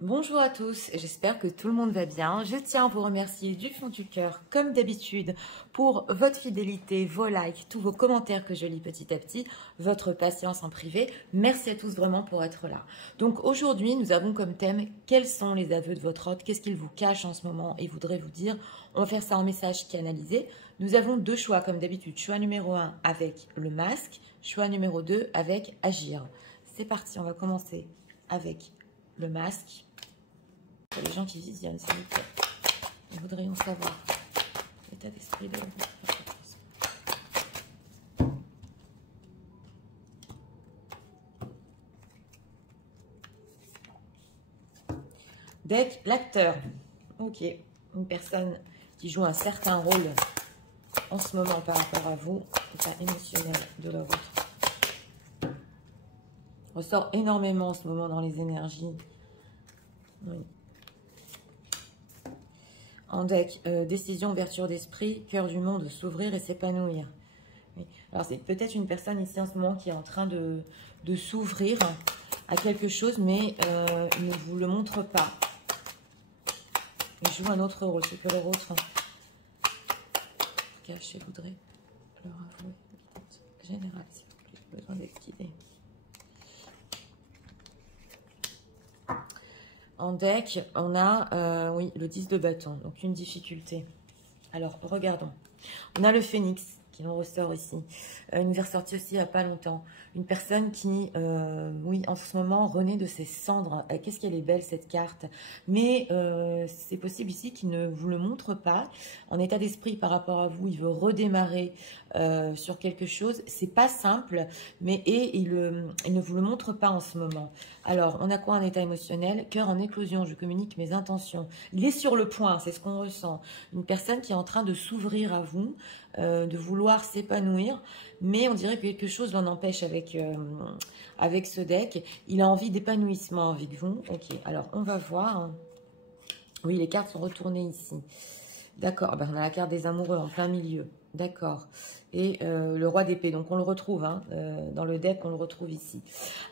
Bonjour à tous, j'espère que tout le monde va bien. Je tiens à vous remercier du fond du cœur, comme d'habitude, pour votre fidélité, vos likes, tous vos commentaires que je lis petit à petit, votre patience en privé. Merci à tous vraiment pour être là. Donc aujourd'hui, nous avons comme thème quels sont les aveux de votre hôte, qu'est-ce qu'il vous cache en ce moment et voudrait vous dire. On va faire ça en message canalisé. Nous avons deux choix comme d'habitude. Choix numéro 1 avec le masque, choix numéro 2 avec agir. C'est parti, on va commencer avec le masque. Pour les gens qui visionnent, s'il vous plaît, nous voudrions savoir l'état d'esprit de votre entreprise. Deck, l'acteur. Ok, une personne qui joue un certain rôle en ce moment par rapport à vous, l'état émotionnel de la vôtre. Ressort énormément en ce moment dans les énergies. Oui. En deck, décision, ouverture d'esprit, cœur du monde, s'ouvrir et s'épanouir. Oui. Alors, c'est peut-être une personne ici en ce moment qui est en train de s'ouvrir à quelque chose, mais ne vous le montre pas. Il joue un autre rôle, c'est que leur autre caché voudrait leur avouer. Général, s'il vous plaît, besoin d'être guidé. En deck, on a, oui, le 10 de bâton, donc une difficulté. Alors, regardons. On a le phénix qui nous ressort ici. Il nous est ressorti aussi il n'y a pas longtemps. Une personne qui, oui, en ce moment, renaît de ses cendres. Qu'est-ce qu'elle est belle, cette carte. Mais c'est possible ici qu'il ne vous le montre pas. En état d'esprit par rapport à vous, il veut redémarrer sur quelque chose. C'est pas simple, mais il ne vous le montre pas en ce moment. Alors, on a quoi en état émotionnel? Cœur en éclosion, je communique mes intentions. Il est sur le point, c'est ce qu'on ressent. Une personne qui est en train de s'ouvrir à vous, de vouloir s'épanouir, mais on dirait que quelque chose l'en empêche avec ce deck. Il a envie d'épanouissement avec vous. Ok, alors on va voir. Oui, les cartes sont retournées ici. D'accord, ben, on a la carte des amoureux en plein milieu. D'accord. Et le roi d'épée, donc on le retrouve hein, dans le deck, on le retrouve ici.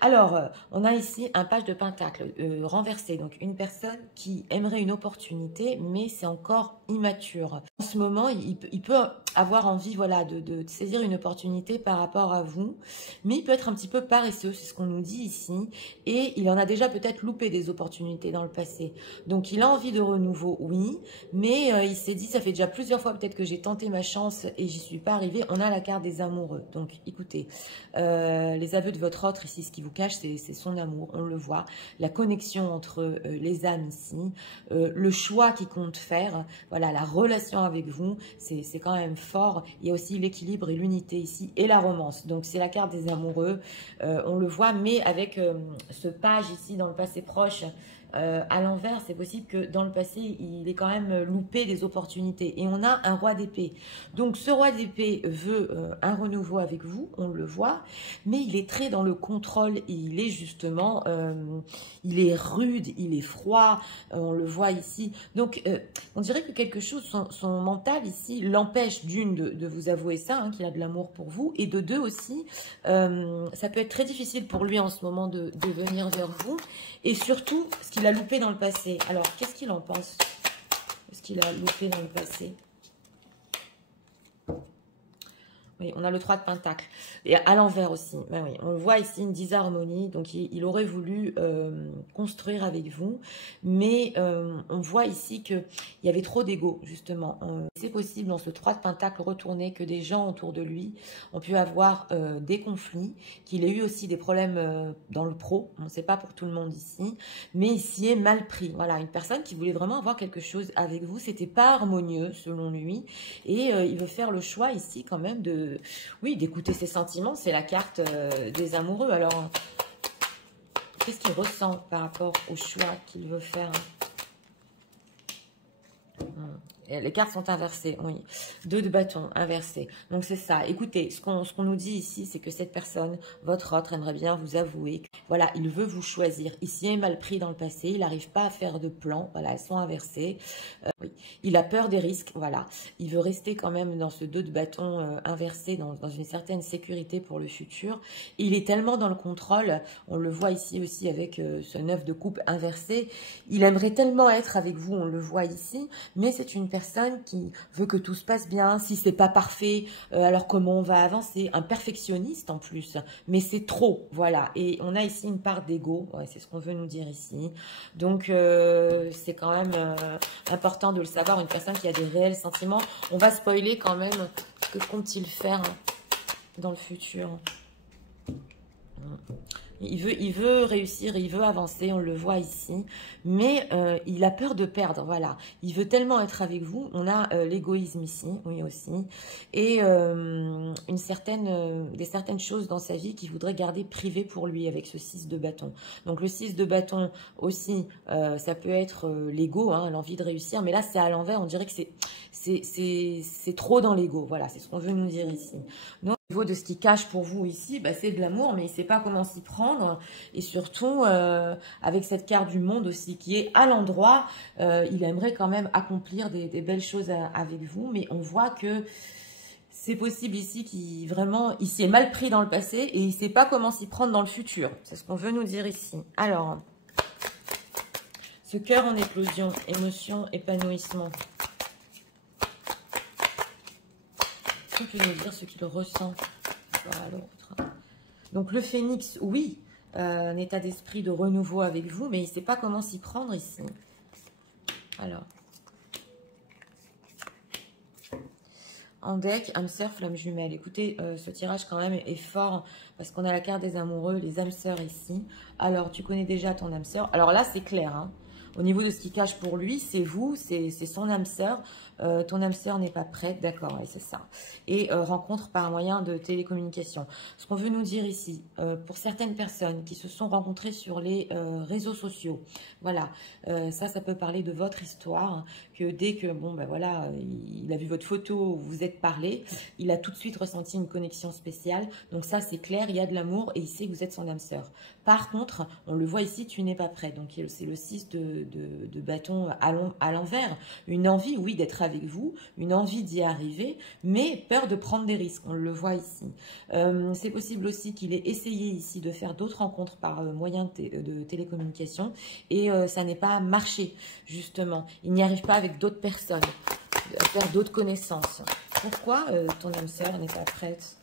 Alors, on a ici un page de pentacle renversé, donc une personne qui aimerait une opportunité, mais c'est encore immature. En ce moment, il peut avoir envie voilà, de saisir une opportunité par rapport à vous, mais il peut être un petit peu paresseux, c'est ce qu'on nous dit ici, et il en a déjà peut-être loupé des opportunités dans le passé. Donc, il a envie de renouveau, oui, mais il s'est dit, ça fait déjà plusieurs fois peut-être que j'ai tenté ma chance et j'y suis pas arrivée. On a la carte des amoureux. Donc, écoutez, les aveux de votre autre ici, ce qui vous cache, c'est son amour. On le voit. La connexion entre les âmes ici. Le choix qu'il compte faire. Voilà, la relation avec vous, c'est quand même fort. Il y a aussi l'équilibre et l'unité ici et la romance. Donc, c'est la carte des amoureux. On le voit, mais avec ce page ici dans le passé proche, à l'envers, c'est possible que dans le passé, il ait quand même loupé des opportunités. Et on a un roi d'épée. Donc, ce roi d'épée veut un renouveau avec vous, on le voit, mais il est très dans le contrôle. Il est justement, il est rude, il est froid, on le voit ici. Donc, on dirait que quelque chose, son mental ici, l'empêche d'une de vous avouer ça, hein, qu'il a de l'amour pour vous, et de deux aussi, ça peut être très difficile pour lui en ce moment de venir vers vous. Et surtout, ce qu'il a loupé dans le passé. Alors, qu'est-ce qu'il en pense? Ce qu'il a loupé dans le passé? Oui, on a le 3 de pentacle. Et à l'envers aussi. Ben oui, on le voit ici, une disharmonie. Donc, il aurait voulu construire avec vous. Mais on voit ici qu'il y avait trop d'ego, justement. C'est possible, dans ce 3 de pentacle retourné, que des gens autour de lui ont pu avoir des conflits, qu'il ait eu aussi des problèmes dans le pro. On ne sait pas pour tout le monde ici. Mais ici est mal pris. Voilà, une personne qui voulait vraiment avoir quelque chose avec vous. C'était pas harmonieux, selon lui. Et il veut faire le choix ici, quand même, oui, d'écouter ses sentiments. C'est la carte des amoureux. Alors, qu'est-ce qu'il ressent par rapport au choix qu'il veut faire? Les cartes sont inversées, oui. 2 de bâton, inversé. Donc, c'est ça. Écoutez, ce qu'on nous dit ici, c'est que cette personne, votre autre, aimerait bien vous avouer que, voilà, il veut vous choisir. Il s'y est mal pris dans le passé. Il n'arrive pas à faire de plan. Voilà, elles sont inversées. Oui. Il a peur des risques. Voilà. Il veut rester quand même dans ce 2 de bâton inversé, dans une certaine sécurité pour le futur. Et il est tellement dans le contrôle. On le voit ici aussi avec ce 9 de coupe inversé. Il aimerait tellement être avec vous. On le voit ici. Mais c'est une personne qui veut que tout se passe bien. Si c'est pas parfait, alors comment on va avancer? Un perfectionniste en plus, mais c'est trop, voilà. Et on a ici une part d'ego, ouais, c'est ce qu'on veut nous dire ici. Donc c'est quand même important de le savoir. Une personne qui a des réels sentiments. On va spoiler quand même ce que compte-t-il faire dans le futur. Il veut réussir, il veut avancer, on le voit ici, mais il a peur de perdre, voilà. Il veut tellement être avec vous, on a l'égoïsme ici, oui aussi, et certaines choses dans sa vie qu'il voudrait garder privées pour lui avec ce 6 de bâton. Donc le 6 de bâton aussi, ça peut être l'ego, hein, l'envie de réussir, mais là c'est à l'envers, on dirait que c'est trop dans l'ego, voilà, c'est ce qu'on veut nous dire ici. Donc, au niveau de ce qui cache pour vous ici, bah, c'est de l'amour, mais il ne sait pas comment s'y prendre. Et surtout, avec cette carte du monde aussi qui est à l'endroit, il aimerait quand même accomplir des belles choses avec vous. Mais on voit que c'est possible ici qu'il vraiment, il s'y est mal pris dans le passé et il ne sait pas comment s'y prendre dans le futur. C'est ce qu'on veut nous dire ici. Alors, ce cœur en éclosion, émotion, épanouissement. Qui peut nous dire ce qu'il ressent à l'autre? Donc le phénix, oui, un état d'esprit de renouveau avec vous, mais il ne sait pas comment s'y prendre ici. Alors, en deck, âme sœur, flamme jumelle. Écoutez, ce tirage quand même est fort parce qu'on a la carte des amoureux, les âmes sœurs ici. Alors, tu connais déjà ton âme sœur. Alors là, c'est clair, hein. Au niveau de ce qui cache pour lui, c'est vous, c'est son âme sœur. Ton âme sœur n'est pas prête, d'accord, ouais, c'est ça. Et rencontre par un moyen de télécommunication. Ce qu'on veut nous dire ici, pour certaines personnes qui se sont rencontrées sur les réseaux sociaux, voilà, ça peut parler de votre histoire, que dès que, bon, ben voilà, il a vu votre photo, vous êtes parlé, il a tout de suite ressenti une connexion spéciale. Donc ça, c'est clair, il y a de l'amour et il sait que vous êtes son âme sœur. Par contre, on le voit ici, tu n'es pas prêt. Donc c'est le 6 de bâton à l'envers. Une envie, oui, d'être avec vous, une envie d'y arriver, mais peur de prendre des risques. On le voit ici. C'est possible aussi qu'il ait essayé ici de faire d'autres rencontres par moyen de télécommunication et ça n'ait pas marché, justement. Il n'y arrive pas avec d'autres personnes, à faire d'autres connaissances. Pourquoi ton âme sœur n'est pas prête?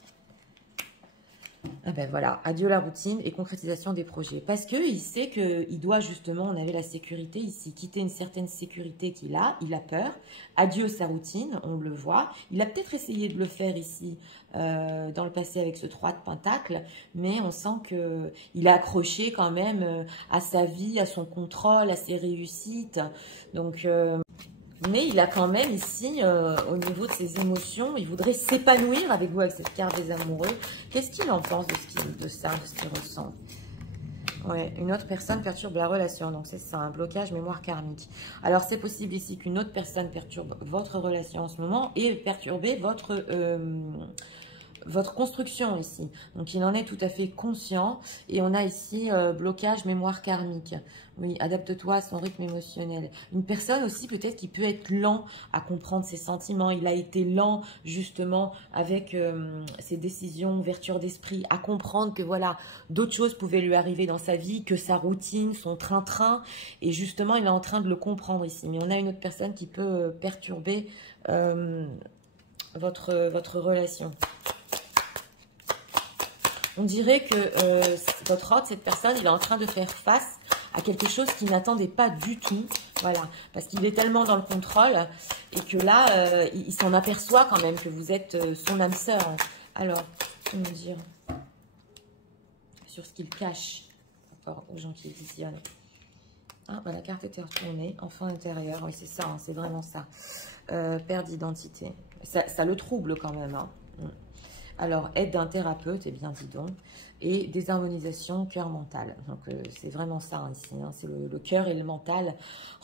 Ah ben voilà, adieu la routine et concrétisation des projets. Parce qu'il sait qu'il doit justement, on avait la sécurité ici, quitter une certaine sécurité qu'il a, il a peur. Adieu sa routine, on le voit. Il a peut-être essayé de le faire ici dans le passé avec ce 3 de pentacle, mais on sent qu'il est accroché quand même à sa vie, à son contrôle, à ses réussites. Donc... mais il a quand même ici, au niveau de ses émotions, il voudrait s'épanouir avec vous, avec cette carte des amoureux. Qu'est-ce qu'il en pense de ce qu'il ressent? Ouais, une autre personne perturbe la relation. Donc c'est ça, un blocage mémoire karmique. Alors c'est possible ici qu'une autre personne perturbe votre relation en ce moment et perturber votre construction ici. Donc, il en est tout à fait conscient. Et on a ici blocage mémoire karmique. Oui, adapte-toi à son rythme émotionnel. Une personne aussi peut-être qui peut être lent à comprendre ses sentiments. Il a été lent justement avec ses décisions, ouverture d'esprit, à comprendre que voilà, d'autres choses pouvaient lui arriver dans sa vie, que sa routine, son train-train. Et justement, il est en train de le comprendre ici. Mais on a une autre personne qui peut perturber votre relation. On dirait que votre autre, cette personne, il est en train de faire face à quelque chose qu'il n'attendait pas du tout. Voilà, parce qu'il est tellement dans le contrôle et que là, il s'en aperçoit quand même que vous êtes son âme sœur. Alors, comment dire sur ce qu'il cache par rapport aux gens qui visionnent. Ah, bah, la carte était retournée. Enfant intérieur, oui, c'est ça, hein, c'est vraiment ça. Perte d'identité. Ça le trouble quand même, hein. Alors, aide d'un thérapeute, eh bien, dis donc. et désharmonisation cœur-mental. Donc c'est vraiment ça ici, hein, c'est le cœur et le mental.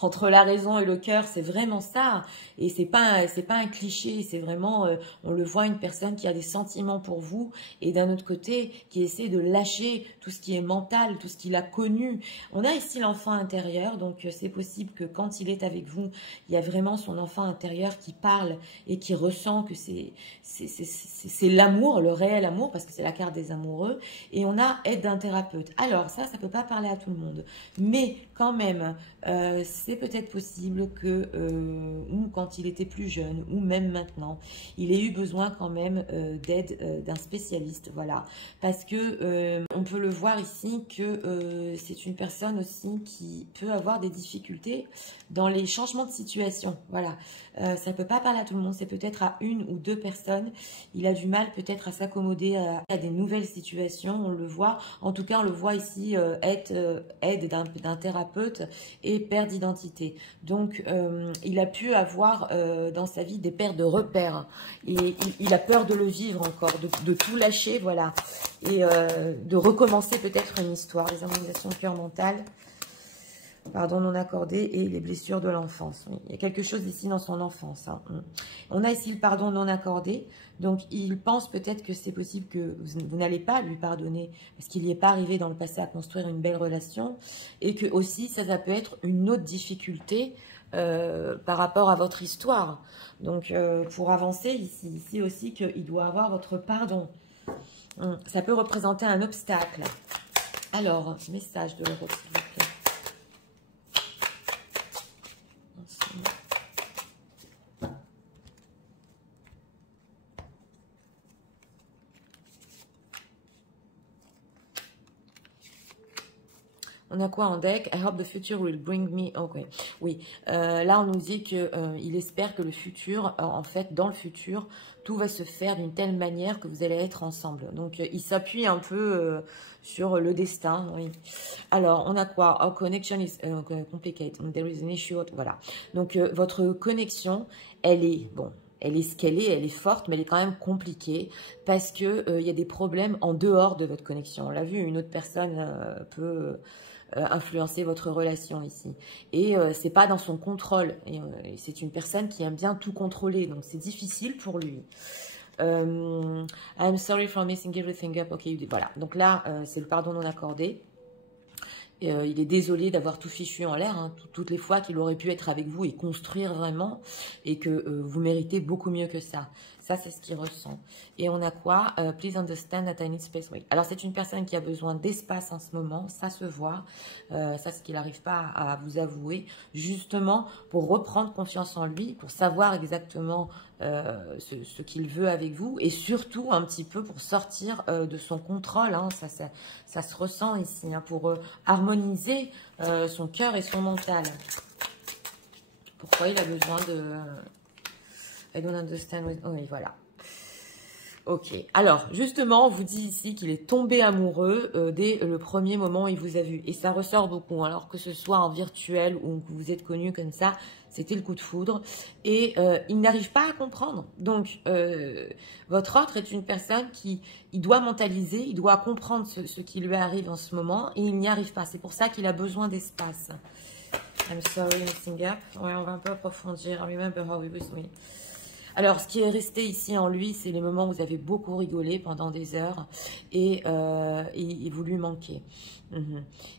Entre la raison et le cœur, c'est vraiment ça. Et c'est pas un cliché, c'est vraiment, on le voit, une personne qui a des sentiments pour vous et d'un autre côté, qui essaie de lâcher tout ce qui est mental, tout ce qu'il a connu. On a ici l'enfant intérieur, donc c'est possible que quand il est avec vous, il y a vraiment son enfant intérieur qui parle et qui ressent que c'est l'amour, le réel amour, parce que c'est la carte des amoureux. Et on a aide d'un thérapeute. Alors ça peut pas parler à tout le monde, mais quand même, c'est peut-être possible que, ou quand il était plus jeune, ou même maintenant, il ait eu besoin quand même d'aide d'un spécialiste, voilà. Parce que on peut le voir ici que c'est une personne aussi qui peut avoir des difficultés dans les changements de situation, voilà. Ça peut pas parler à tout le monde, c'est peut-être à une ou deux personnes. Il a du mal peut-être à s'accommoder à des nouvelles situations, on le voit. En tout cas, on le voit ici, aide d'un thérapeute et perte d'identité. Donc, il a pu avoir dans sa vie des pertes de repères. Il a peur de le vivre encore, de tout lâcher, voilà. Et de recommencer peut-être une histoire. Les harmonisations cœur-mental. Pardon non accordé et les blessures de l'enfance. Oui, il y a quelque chose ici dans son enfance. Hein. On a ici le pardon non accordé. Donc, il pense peut-être que c'est possible que vous n'allez pas lui pardonner parce qu'il n'y est pas arrivé dans le passé à construire une belle relation. Et que aussi, ça peut être une autre difficulté par rapport à votre histoire. Donc, pour avancer, ici aussi, qu'il doit avoir votre pardon. Ça peut représenter un obstacle. Alors, message de l'Europe, s'il vous plaît. On a quoi en deck? I hope the future will bring me... Ok, oui. Là, on nous dit qu'il espère que le futur, en fait, dans le futur, tout va se faire d'une telle manière que vous allez être ensemble. Donc, il s'appuie un peu sur le destin, oui. Alors, on a quoi? Our connection is complicated. There is an issue. Voilà. Donc, votre connexion, elle est... Bon, elle est ce qu'elle est, elle est forte, mais elle est quand même compliquée parce que y a des problèmes en dehors de votre connexion. On l'a vu, une autre personne peut... influencer votre relation ici. Et c'est pas dans son contrôle. Et c'est une personne qui aime bien tout contrôler. Donc, c'est difficile pour lui. I'm sorry for messing everything up. Ok, voilà. Donc là, c'est le pardon non accordé. Il est désolé d'avoir tout fichu en l'air, hein, toutes les fois qu'il aurait pu être avec vous et construire vraiment, et que vous méritez beaucoup mieux que ça. Ça, c'est ce qu'il ressent. Et on a quoi? Please understand that I need space. Oui. Alors, c'est une personne qui a besoin d'espace en ce moment, ça se voit. Ça, c'est ce qu'il n'arrive pas à vous avouer, justement pour reprendre confiance en lui, pour savoir exactement ce qu'il veut avec vous, et surtout un petit peu pour sortir de son contrôle. Hein, ça se ressent ici, hein, pour harmoniser son cœur et son mental. Pourquoi il a besoin de... I don't understand. Oui, voilà. Ok. Alors, justement, on vous dit ici qu'il est tombé amoureux dès le premier moment où il vous a vu. Et ça ressort beaucoup. Alors que ce soit en virtuel ou que vous êtes connu comme ça, c'était le coup de foudre. Et il n'arrive pas à comprendre. Donc, votre autre est une personne qui il doit mentaliser, il doit comprendre ce qui lui arrive en ce moment. Et il n'y arrive pas. C'est pour ça qu'il a besoin d'espace. I'm sorry, messing up. Ouais, on va un peu approfondir. I remember how we was me. Alors, ce qui est resté ici en lui, c'est les moments où vous avez beaucoup rigolé pendant des heures et vous lui manquez.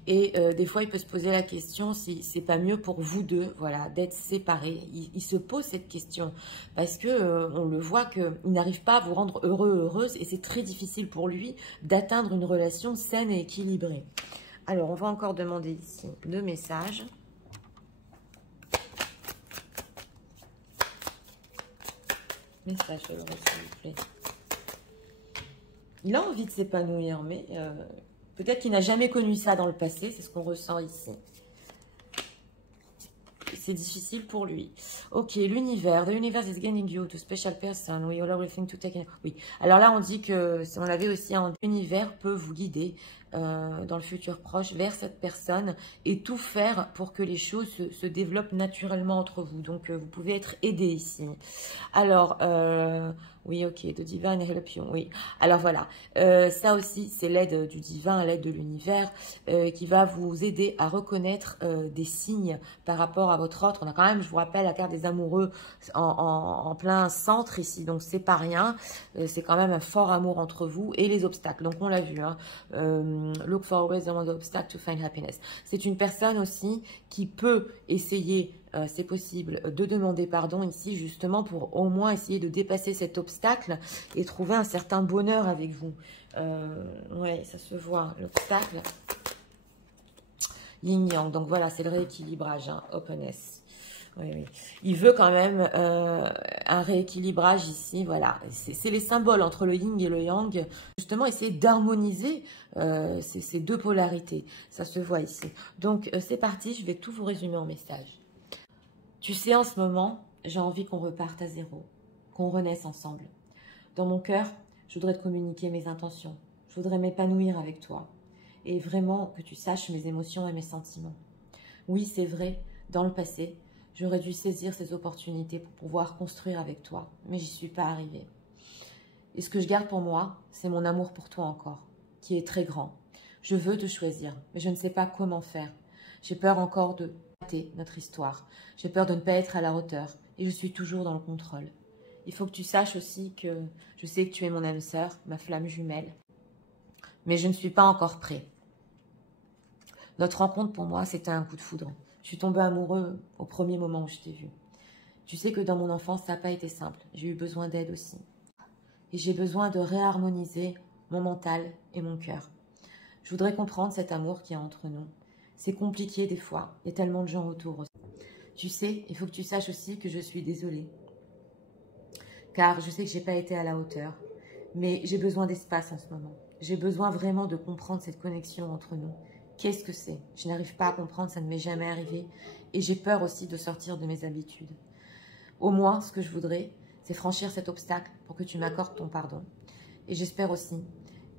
Et des fois, il peut se poser la question si c'est pas mieux pour vous deux, voilà, d'être séparés. Il se pose cette question parce que on le voit qu'il n'arrive pas à vous rendre heureux, heureuse, et c'est très difficile pour lui d'atteindre une relation saine et équilibrée. Alors, on va encore demander ici 2 messages. Message, s'il vous plaît. Il a envie de s'épanouir, mais peut-être qu'il n'a jamais connu ça dans le passé. C'est ce qu'on ressent ici. C'est difficile pour lui. Ok, l'univers. The universe is guiding you to special person. We all everything to take. Oui. Alors là, on dit que, on avait aussi un univers peut vous guider dans le futur proche vers cette personne et tout faire pour que les choses se développent naturellement entre vous. Donc, vous pouvez être aidé ici. Alors, oui, ok, the divine help you, oui. Alors voilà, ça aussi, c'est l'aide du divin, l'aide de l'univers qui va vous aider à reconnaître des signes par rapport à votre autre. On a quand même, je vous rappelle, la carte des amoureux en plein centre ici, donc c'est pas rien. C'est quand même un fort amour entre vous et les obstacles. Donc on l'a vu, hein. Look for always around the obstacle to find happiness. C'est une personne aussi qui peut essayer, c'est possible, de demander pardon ici justement pour au moins essayer de dépasser cet obstacle et trouver un certain bonheur avec vous. Ouais, ça se voit, l'obstacle. Yin-yang, donc voilà, c'est le rééquilibrage, hein, openness. Oui, oui. Il veut quand même un rééquilibrage ici, voilà. C'est les symboles entre le yin et le yang. Justement, essayer d'harmoniser ces deux polarités. Ça se voit ici. Donc, c'est parti, je vais tout vous résumer en message. Tu sais, en ce moment, j'ai envie qu'on reparte à zéro, qu'on renaisse ensemble. Dans mon cœur, je voudrais te communiquer mes intentions. Je voudrais m'épanouir avec toi. Et vraiment que tu saches mes émotions et mes sentiments. Oui, c'est vrai, dans le passé, j'aurais dû saisir ces opportunités pour pouvoir construire avec toi, mais j'y suis pas arrivée. Et ce que je garde pour moi, c'est mon amour pour toi encore, qui est très grand. Je veux te choisir, mais je ne sais pas comment faire. J'ai peur encore de rater notre histoire. J'ai peur de ne pas être à la hauteur, et je suis toujours dans le contrôle. Il faut que tu saches aussi que je sais que tu es mon âme sœur, ma flamme jumelle, mais je ne suis pas encore prêt. Notre rencontre, pour moi, c'était un coup de foudre. Je suis tombée amoureux au premier moment où je t'ai vu. Tu sais que dans mon enfance, ça n'a pas été simple. J'ai eu besoin d'aide aussi. Et j'ai besoin de réharmoniser mon mental et mon cœur. Je voudrais comprendre cet amour qu'il y a entre nous. C'est compliqué des fois. Il y a tellement de gens autour aussi. Tu sais, il faut que tu saches aussi que je suis désolée. Car je sais que je n'ai pas été à la hauteur. Mais j'ai besoin d'espace en ce moment. J'ai besoin vraiment de comprendre cette connexion entre nous. Qu'est-ce que c'est? Je n'arrive pas à comprendre, ça ne m'est jamais arrivé. Et j'ai peur aussi de sortir de mes habitudes. Au moins, ce que je voudrais, c'est franchir cet obstacle pour que tu m'accordes ton pardon. Et j'espère aussi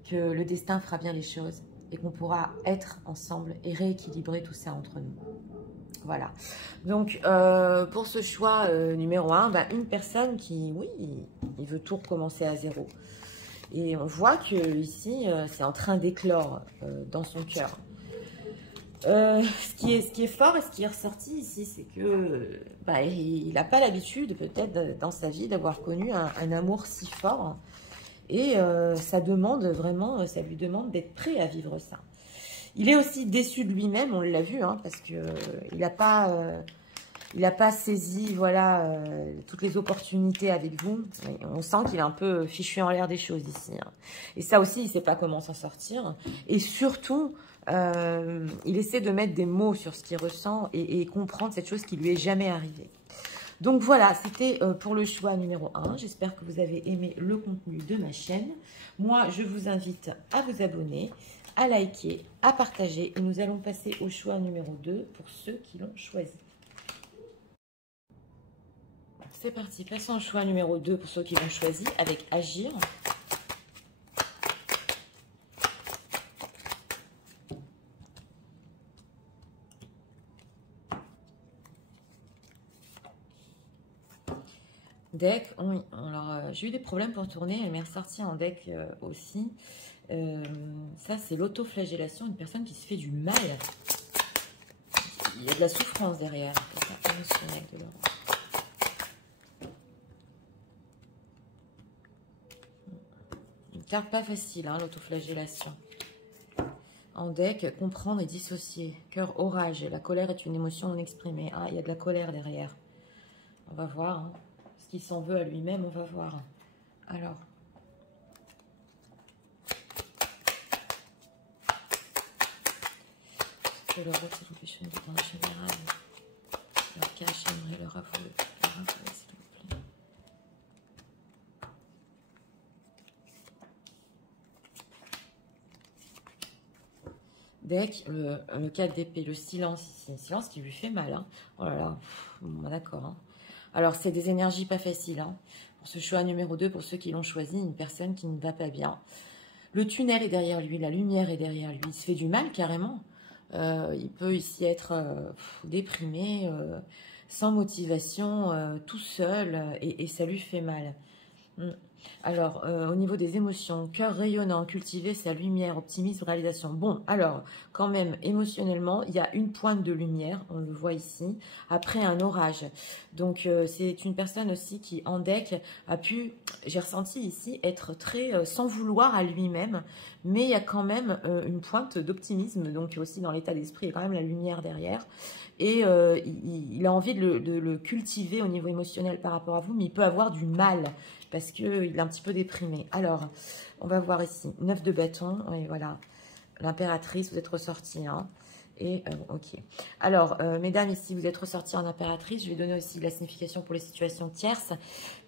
que le destin fera bien les choses et qu'on pourra être ensemble et rééquilibrer tout ça entre nous. Voilà. Donc, pour ce choix numéro 1, une personne qui, oui, il veut tout recommencer à zéro. Et on voit que ici, c'est en train d'éclore dans son cœur. Ce qui est fort et ce qui est ressorti ici, c'est que il n'a pas l'habitude peut-être dans sa vie d'avoir connu un amour si fort. Et ça demande vraiment, ça lui demande d'être prêt à vivre ça. Il est aussi déçu de lui-même, on l'a vu, hein, parce que il n'a pas saisi, voilà, toutes les opportunités avec vous. On sent qu'il est un peu fichu en l'air des choses ici, hein. Et ça aussi, il ne sait pas comment s'en sortir. Et surtout, il essaie de mettre des mots sur ce qu'il ressent et comprendre cette chose qui lui est jamais arrivée. Donc voilà, c'était pour le choix numéro 1. J'espère que vous avez aimé le contenu de ma chaîne. Moi, je vous invite à vous abonner, à liker, à partager. Et nous allons passer au choix numéro 2 pour ceux qui l'ont choisi. C'est parti, passons au choix numéro 2 pour ceux qui l'ont choisi avec Agir. Deck, oui, alors j'ai eu des problèmes pour tourner, elle m'est ressortie en deck aussi. Ça, c'est l'autoflagellation, une personne qui se fait du mal. Il y a de la souffrance derrière, c'est émotionnel de l'horreur. Une carte pas facile, hein, l'autoflagellation. En deck, comprendre et dissocier. Cœur, orage, la colère est une émotion non exprimée. Ah, il y a de la colère derrière. On va voir, hein. Qu'il s'en veut à lui-même, on va voir. Alors, je leur retirer du temps général. Leur cas, j'aimerais leur avouer, s'il vous plaît. Deck, le 4 d'épée, le silence ici. Le silence qui lui fait mal, hein. Oh là là, d'accord, hein. Alors, c'est des énergies pas faciles, hein. Pour ce choix numéro 2, pour ceux qui l'ont choisi, une personne qui ne va pas bien. Le tunnel est derrière lui, la lumière est derrière lui. Il se fait du mal carrément. Il peut ici être déprimé, sans motivation, tout seul, et ça lui fait mal. Alors, au niveau des émotions, cœur rayonnant, cultiver sa lumière, optimisme, réalisation. Bon, alors, quand même, émotionnellement, il y a une pointe de lumière, on le voit ici, après un orage. Donc, c'est une personne aussi qui, en deck, a pu, j'ai ressenti ici, être très sans vouloir à lui-même, mais il y a quand même une pointe d'optimisme, donc aussi dans l'état d'esprit, il y a quand même la lumière derrière. Et il a envie de le cultiver au niveau émotionnel par rapport à vous, mais il peut avoir du mal parce qu'il est un petit peu déprimé. Alors, on va voir ici, 9 de bâton, oui, voilà, l'impératrice, vous êtes ressortie, hein. Et, ok. Alors, mesdames, ici, vous êtes ressorties en impératrice. Je vais donner aussi la signification pour les situations tierces.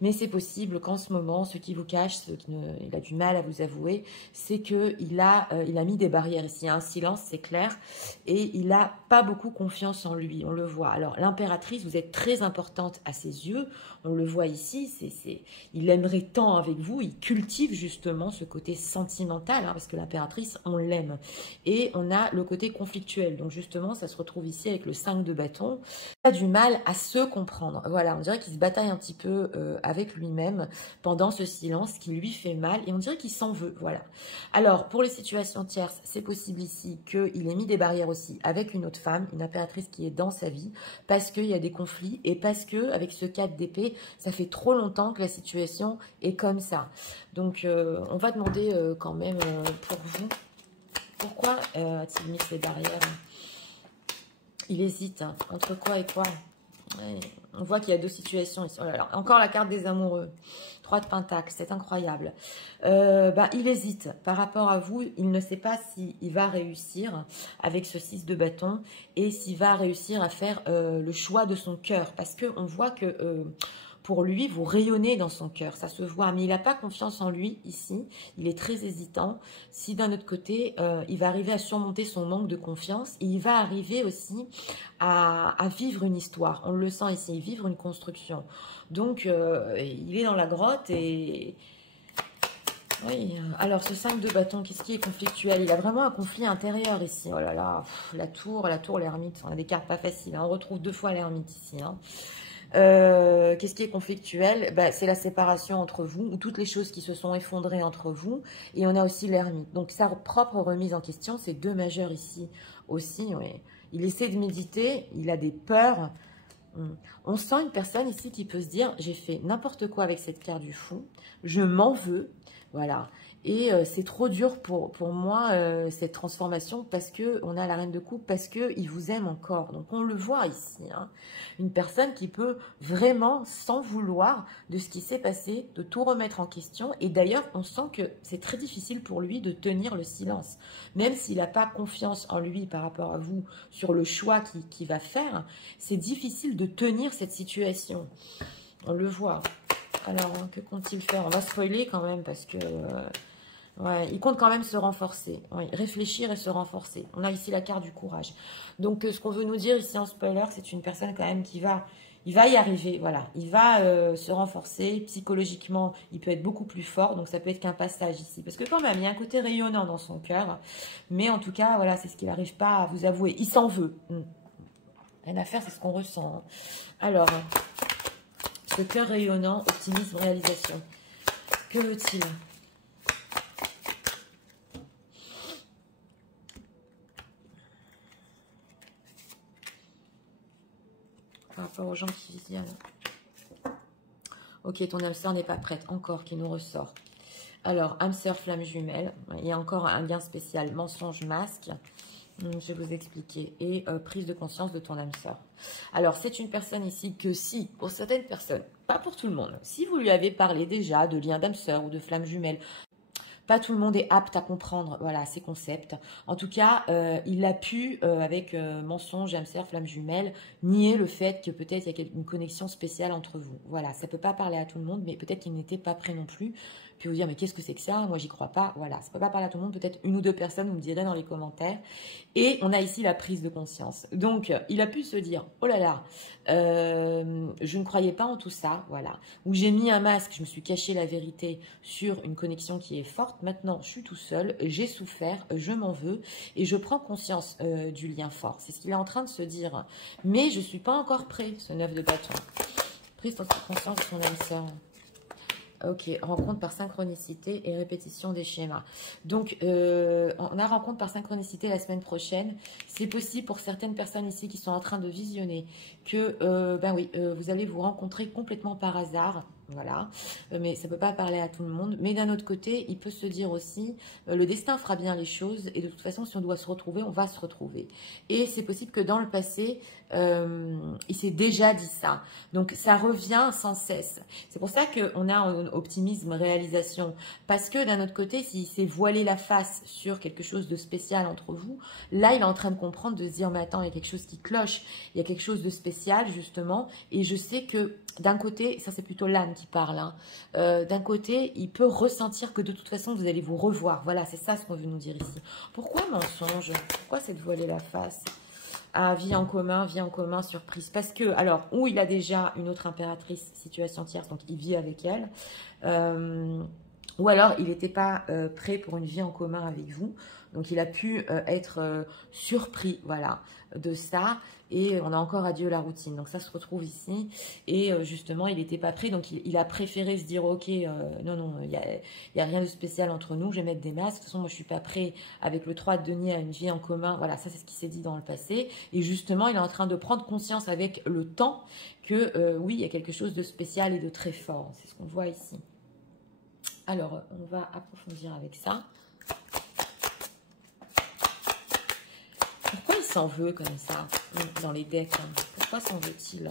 Mais c'est possible qu'en ce moment, ce qui vous cache, il a du mal à vous avouer, c'est qu'il a mis des barrières ici. Il y a un silence, c'est clair. Et il n'a pas beaucoup confiance en lui, on le voit. Alors, l'impératrice, vous êtes très importante à ses yeux. On le voit ici. Il aimerait tant avec vous. Il cultive justement ce côté sentimental, hein, parce que l'impératrice, on l'aime. Et on a le côté conflictuel. Donc justement, ça se retrouve ici avec le 5 de bâton. Il a du mal à se comprendre. Voilà, on dirait qu'il se bataille un petit peu avec lui-même pendant ce silence qui lui fait mal. Et on dirait qu'il s'en veut, voilà. Alors, pour les situations tierces, c'est possible ici qu'il ait mis des barrières aussi avec une autre femme, une impératrice qui est dans sa vie, parce qu'il y a des conflits et parce que avec ce 4 d'épée, ça fait trop longtemps que la situation est comme ça. Donc, on va demander quand même pour vous, pourquoi a-t-il mis ces barrières? Il hésite, hein, entre quoi et quoi? Ouais, on voit qu'il y a deux situations ici. Oh là là, encore la carte des amoureux. 3 de Pentacle, c'est incroyable. Il hésite par rapport à vous. Il ne sait pas s'il va réussir avec ce 6 de bâton et s'il va réussir à faire le choix de son cœur. Parce qu'on voit que pour lui, vous rayonnez dans son cœur. Ça se voit, mais il n'a pas confiance en lui ici. Il est très hésitant. Si d'un autre côté, il va arriver à surmonter son manque de confiance, et il va arriver aussi à vivre une histoire. On le sent ici, vivre une construction. Donc, il est dans la grotte et... Oui, alors ce 5 de bâton, qu'est-ce qui est conflictuel? Il a vraiment un conflit intérieur ici. Oh là là, la tour, l'ermite. On a des cartes pas faciles, hein. On retrouve 2 fois l'ermite ici, hein. Qu'est-ce qui est conflictuel? C'est la séparation entre vous, ou toutes les choses qui se sont effondrées entre vous, et on a aussi l'ermite. Donc sa propre remise en question, c'est 2 majeurs ici aussi. Oui. Il essaie de méditer, il a des peurs. On sent une personne ici qui peut se dire, j'ai fait n'importe quoi avec cette carte du fou, je m'en veux, voilà. Et c'est trop dur pour moi, cette transformation, parce qu'on a la reine de coupe, parce qu'il vous aime encore. Donc, on le voit ici, hein. Une personne qui peut vraiment s'en vouloir de ce qui s'est passé, de tout remettre en question. Et d'ailleurs, on sent que c'est très difficile pour lui de tenir le silence. Même s'il n'a pas confiance en lui par rapport à vous sur le choix qu'il va faire, c'est difficile de tenir cette situation. On le voit. Alors, que compte-t-il faire? On va spoiler quand même, parce que... ouais, il compte quand même se renforcer. Oui, réfléchir et se renforcer. On a ici la carte du courage. Donc, ce qu'on veut nous dire ici en spoiler, c'est une personne quand même qui va... Il va y arriver, voilà. Il va se renforcer. Psychologiquement, il peut être beaucoup plus fort. Donc, ça peut être qu'un passage ici. Parce que quand même, il y a un côté rayonnant dans son cœur. Mais en tout cas, voilà, c'est ce qu'il n'arrive pas à vous avouer. Il s'en veut. Rien à faire, c'est ce qu'on ressent, hein. Alors, ce cœur rayonnant, optimisme, réalisation. Que veut-il? Par rapport aux gens qui visionnent. Ok, ton âme sœur n'est pas prête encore, qui nous ressort. Alors, âme sœur, flamme jumelle. Il y a encore un lien spécial, mensonge, masque. Je vais vous expliquer. Et prise de conscience de ton âme sœur. Alors, c'est une personne ici que si, pour certaines personnes, pas pour tout le monde, si vous lui avez parlé déjà de lien d'âme sœur ou de flamme jumelle, pas tout le monde est apte à comprendre, voilà, ces concepts. En tout cas, il a pu, avec mensonge, âme sœur, flamme jumelle, nier le fait que peut-être il y a une connexion spéciale entre vous. Voilà, ça peut pas parler à tout le monde, mais peut-être qu'il n'était pas prêt non plus. puis vous dire, mais qu'est-ce que c'est que ça? Moi, j'y crois pas. Voilà, ça peut pas parler à tout le monde. Peut-être une ou deux personnes, vous me direz dans les commentaires. Et on a ici la prise de conscience. Donc, il a pu se dire, oh là là, je ne croyais pas en tout ça, voilà. Où j'ai mis un masque, je me suis caché la vérité sur une connexion qui est forte. Maintenant, je suis tout seul, j'ai souffert, je m'en veux et je prends conscience du lien fort. C'est ce qu'il est en train de se dire. Mais je ne suis pas encore prêt, ce 9 de bâton. Prise de conscience de son âme sœur. Ok, rencontre par synchronicité et répétition des schémas. Donc, on a rencontre par synchronicité la semaine prochaine. C'est possible pour certaines personnes ici qui sont en train de visionner que, ben oui, vous allez vous rencontrer complètement par hasard. Voilà, mais ça ne peut pas parler à tout le monde. Mais d'un autre côté, il peut se dire aussi, le destin fera bien les choses et de toute façon, si on doit se retrouver, on va se retrouver. Et c'est possible que dans le passé, il s'est déjà dit ça. Donc, ça revient sans cesse. C'est pour ça qu'on a un optimisme, réalisation. Parce que d'un autre côté, s'il s'est voilé la face sur quelque chose de spécial entre vous, là, il est en train de comprendre, de se dire, mais attends, il y a quelque chose qui cloche. Il y a quelque chose de spécial, justement. Et je sais que d'un côté, ça c'est plutôt l'âme qui parle, hein. D'un côté, il peut ressentir que de toute façon, vous allez vous revoir. Voilà, c'est ça ce qu'on veut nous dire ici. Pourquoi mensonge? Pourquoi cette voiler la face? Ah, vie en commun, surprise. Parce que, alors, ou il a déjà une autre impératrice, situation tierce, donc il vit avec elle. Ou alors, il n'était pas prêt pour une vie en commun avec vous. Donc, il a pu être surpris, voilà, de ça. Et on a encore adieu la routine. Donc, ça se retrouve ici. Et justement, il n'était pas prêt. Donc, il a préféré se dire, ok, non, il y a rien de spécial entre nous. Je vais mettre des masques. De toute façon, moi, je ne suis pas prêt avec le 3 de denier à une vie en commun. Voilà, ça, c'est ce qui s'est dit dans le passé. Et justement, il est en train de prendre conscience avec le temps que, oui, il y a quelque chose de spécial et de très fort. C'est ce qu'on voit ici. Alors, on va approfondir avec ça. Pourquoi il s'en veut comme ça dans les decks, hein? Pourquoi s'en veut-il?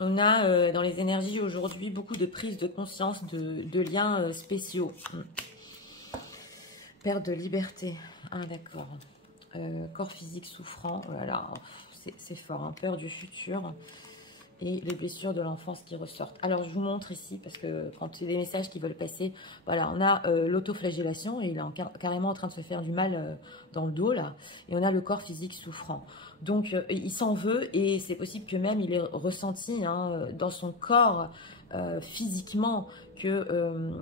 On a dans les énergies aujourd'hui beaucoup de prise de conscience de liens spéciaux. Perte de liberté. Ah d'accord. Corps physique souffrant. Voilà, c'est fort. Hein. Peur du futur. Et les blessures de l'enfance qui ressortent. Alors, je vous montre ici, parce que quand il y a des messages qui veulent passer, voilà, on a l'autoflagellation, et il est carrément en train de se faire du mal dans le dos, là, et on a le corps physique souffrant. Donc, il s'en veut, et c'est possible que même il ait ressenti hein, dans son corps, physiquement, que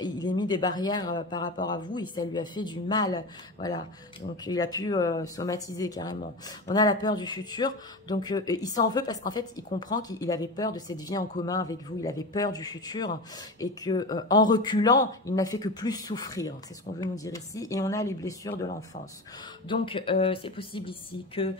il ait mis des barrières par rapport à vous et ça lui a fait du mal. Voilà, donc il a pu somatiser carrément. On a la peur du futur, donc il s'en veut parce qu'en fait il comprend qu'il avait peur de cette vie en commun avec vous, il avait peur du futur et que en reculant, il n'a fait que plus souffrir. C'est ce qu'on veut nous dire ici. Et on a les blessures de l'enfance. Donc c'est possible ici que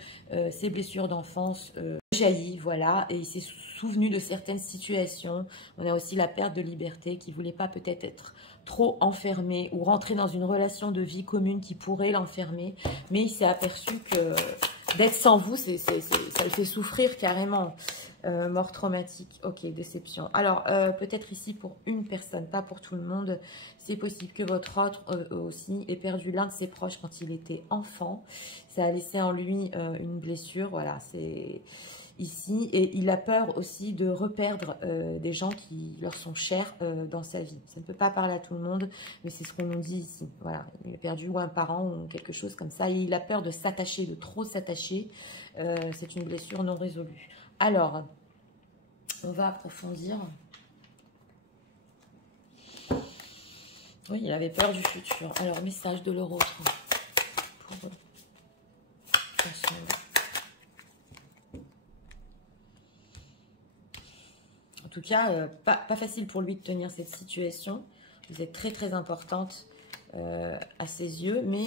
ces blessures d'enfance jaillit, voilà, et il s'est souvenu de certaines situations. On a aussi la perte de liberté, qui ne voulait pas peut-être être trop enfermé ou rentrer dans une relation de vie commune qui pourrait l'enfermer, mais il s'est aperçu que d'être sans vous, ça le fait souffrir carrément. Mort traumatique, ok, déception. Alors, peut-être ici pour une personne, pas pour tout le monde, c'est possible que votre autre aussi ait perdu l'un de ses proches quand il était enfant. Ça a laissé en lui une blessure, voilà, c'est ici. Et il a peur aussi de reperdre des gens qui leur sont chers dans sa vie. Ça ne peut pas parler à tout le monde, mais c'est ce qu'on nous dit ici. Voilà, il a perdu ou un parent ou quelque chose comme ça. Et il a peur de s'attacher, de trop s'attacher. C'est une blessure non résolue. Alors, on va approfondir. Oui, il avait peur du futur. Alors, message de leur autre. En tout cas, pas facile pour lui de tenir cette situation. Vous êtes très très importante à ses yeux, mais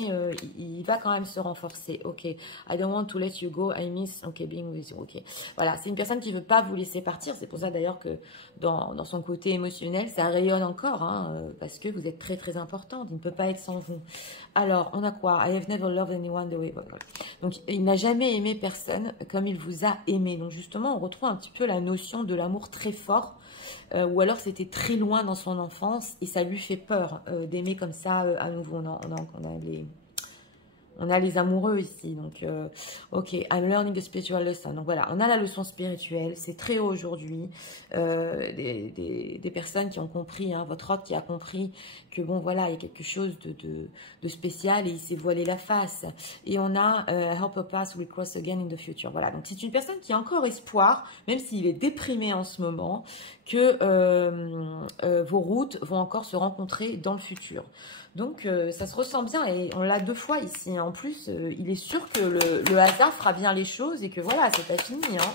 il va quand même se renforcer. Ok, I don't want to let you go, I miss being with you. Ok, voilà, c'est une personne qui ne veut pas vous laisser partir. C'est pour ça d'ailleurs que dans son côté émotionnel, ça rayonne encore, hein, parce que vous êtes très très importante. Il ne peut pas être sans vous. Alors, on a quoi? I have never loved anyone the way. Donc, il n'a jamais aimé personne comme il vous a aimé. Donc, justement, on retrouve un petit peu la notion de l'amour très fort. Ou alors c'était très loin dans son enfance et ça lui fait peur d'aimer comme ça à nouveau. On a On a les amoureux ici, donc ok, I'm learning the spiritual lesson. Donc voilà, on a la leçon spirituelle, c'est très haut aujourd'hui. Des personnes qui ont compris, hein, votre hôte qui a compris que bon voilà, il y a quelque chose de spécial et il s'est voilé la face. Et on a help a path we cross again in the future. Voilà, donc c'est une personne qui a encore espoir, même s'il est déprimé en ce moment, que vos routes vont encore se rencontrer dans le futur. Donc, ça se ressent bien et on l'a 2 fois ici. En plus, il est sûr que le hasard fera bien les choses et que voilà, c'est pas fini. Hein.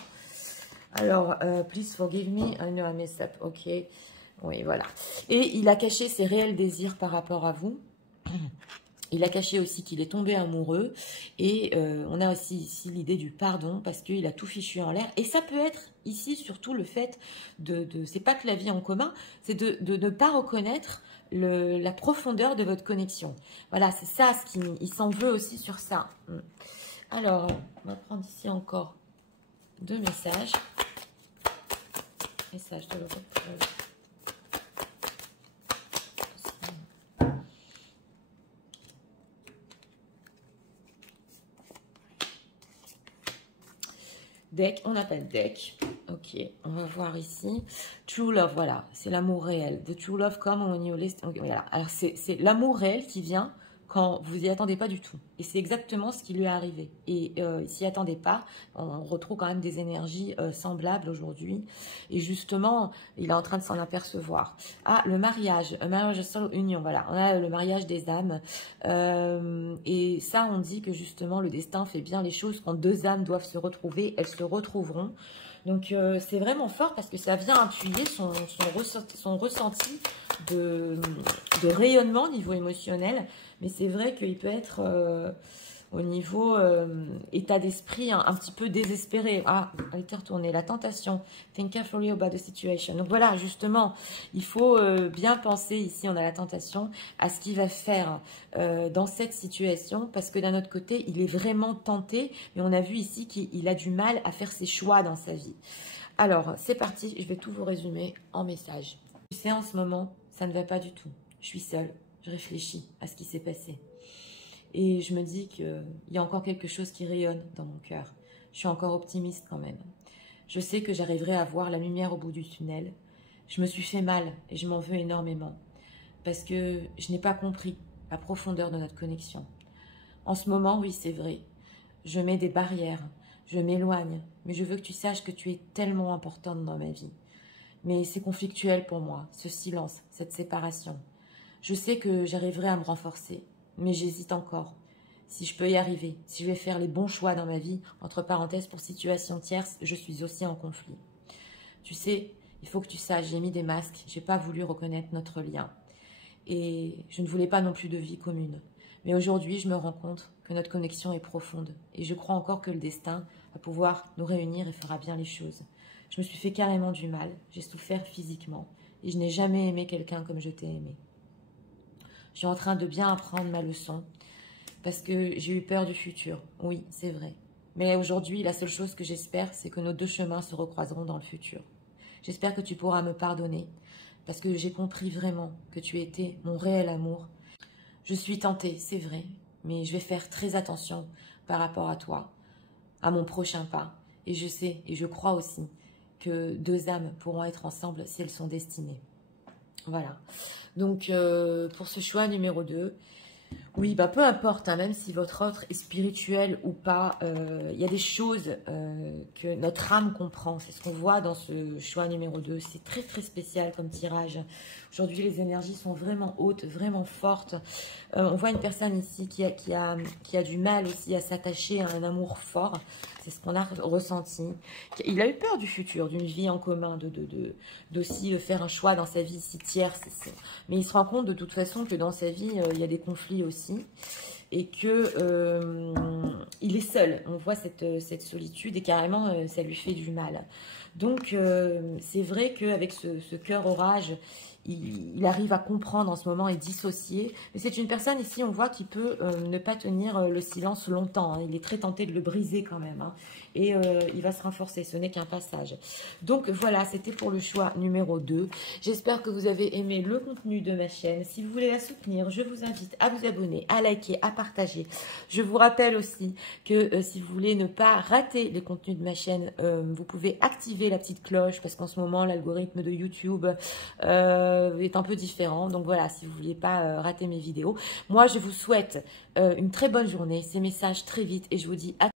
Alors, please forgive me, I know I messed up. Ok, oui, voilà. Et il a caché ses réels désirs par rapport à vous. Il a caché aussi qu'il est tombé amoureux. Et on a aussi ici l'idée du pardon parce qu'il a tout fichu en l'air. Et ça peut être ici surtout le fait c'est pas que la vie en commun, c'est de ne pas reconnaître la profondeur de votre connexion. Voilà, c'est ça ce il s'en veut aussi sur ça. Alors, on va prendre ici encore 2 messages. Message de l'Europe. Deck, on appelle deck. Ok, on va voir ici. True love, voilà, c'est l'amour réel. The true love come when you list. Okay, voilà. Alors, c'est l'amour réel qui vient quand vous n'y attendez pas du tout. Et c'est exactement ce qui lui est arrivé. Et il s'y attendait pas. On retrouve quand même des énergies semblables aujourd'hui. Et justement, il est en train de s'en apercevoir. Ah, le mariage. A marriage soul union. Voilà, on a le mariage des âmes. Et ça, on dit que justement, le destin fait bien les choses. Quand 2 âmes doivent se retrouver, elles se retrouveront. Donc, c'est vraiment fort parce que ça vient appuyer son ressenti de rayonnement au niveau émotionnel. Mais c'est vrai qu'il peut être au niveau état d'esprit un petit peu désespéré. Ah, elle était retournée. La tentation. Think carefully about the situation. Donc voilà, justement, il faut bien penser, ici on a la tentation, à ce qu'il va faire dans cette situation. Parce que d'un autre côté, il est vraiment tenté. Mais on a vu ici qu'il a du mal à faire ses choix dans sa vie. Alors, c'est parti. Je vais tout vous résumer en message. Tu sais, en ce moment, ça ne va pas du tout. Je suis seule. Je réfléchis à ce qui s'est passé. Et je me dis qu'il y a encore quelque chose qui rayonne dans mon cœur. Je suis encore optimiste quand même. Je sais que j'arriverai à voir la lumière au bout du tunnel. Je me suis fait mal et je m'en veux énormément. Parce que je n'ai pas compris la profondeur de notre connexion. En ce moment, oui, c'est vrai. Je mets des barrières. Je m'éloigne. Mais je veux que tu saches que tu es tellement importante dans ma vie. Mais c'est conflictuel pour moi, ce silence, cette séparation. Je sais que j'arriverai à me renforcer, mais j'hésite encore. Si je peux y arriver, si je vais faire les bons choix dans ma vie, entre parenthèses pour situation tierce, je suis aussi en conflit. Tu sais, il faut que tu saches, j'ai mis des masques, j'ai pas voulu reconnaître notre lien. Et je ne voulais pas non plus de vie commune. Mais aujourd'hui, je me rends compte que notre connexion est profonde. Et je crois encore que le destin va pouvoir nous réunir et fera bien les choses. Je me suis fait carrément du mal, j'ai souffert physiquement. Et je n'ai jamais aimé quelqu'un comme je t'ai aimé. Je suis en train de bien apprendre ma leçon parce que j'ai eu peur du futur. Oui, c'est vrai. Mais aujourd'hui, la seule chose que j'espère, c'est que nos 2 chemins se recroiseront dans le futur. J'espère que tu pourras me pardonner parce que j'ai compris vraiment que tu étais mon réel amour. Je suis tentée, c'est vrai, mais je vais faire très attention par rapport à toi, à mon prochain pas. Et je sais, et je crois aussi, que 2 âmes pourront être ensemble si elles sont destinées. Voilà. Donc, pour ce choix numéro 2, oui, bah, peu importe, hein, même si votre autre est spirituel ou pas, il y a des choses que notre âme comprend. C'est ce qu'on voit dans ce choix numéro 2. C'est très, très spécial comme tirage. Aujourd'hui, les énergies sont vraiment hautes, vraiment fortes. On voit une personne ici qui a du mal aussi à s'attacher à un amour fort. C'est ce qu'on a ressenti. Il a eu peur du futur, d'une vie en commun, d'aussi faire un choix dans sa vie si tierce. Mais il se rend compte de toute façon que dans sa vie, il y a des conflits aussi. Et que il est seul. On voit cette solitude et carrément, ça lui fait du mal. Donc, c'est vrai qu'avec ce cœur orage, il arrive à comprendre en ce moment et dissocier. Mais c'est une personne ici, on voit, qui peut ne pas tenir le silence longtemps. Hein. Il est très tenté de le briser quand même. Hein. Et il va se renforcer, ce n'est qu'un passage. Donc voilà, c'était pour le choix numéro 2. J'espère que vous avez aimé le contenu de ma chaîne. Si vous voulez la soutenir, je vous invite à vous abonner, à liker, à partager. Je vous rappelle aussi que si vous voulez ne pas rater les contenus de ma chaîne, vous pouvez activer la petite cloche parce qu'en ce moment, l'algorithme de YouTube est un peu différent. Donc voilà, si vous ne voulez pas rater mes vidéos. Moi, je vous souhaite une très bonne journée, ces messages très vite et je vous dis à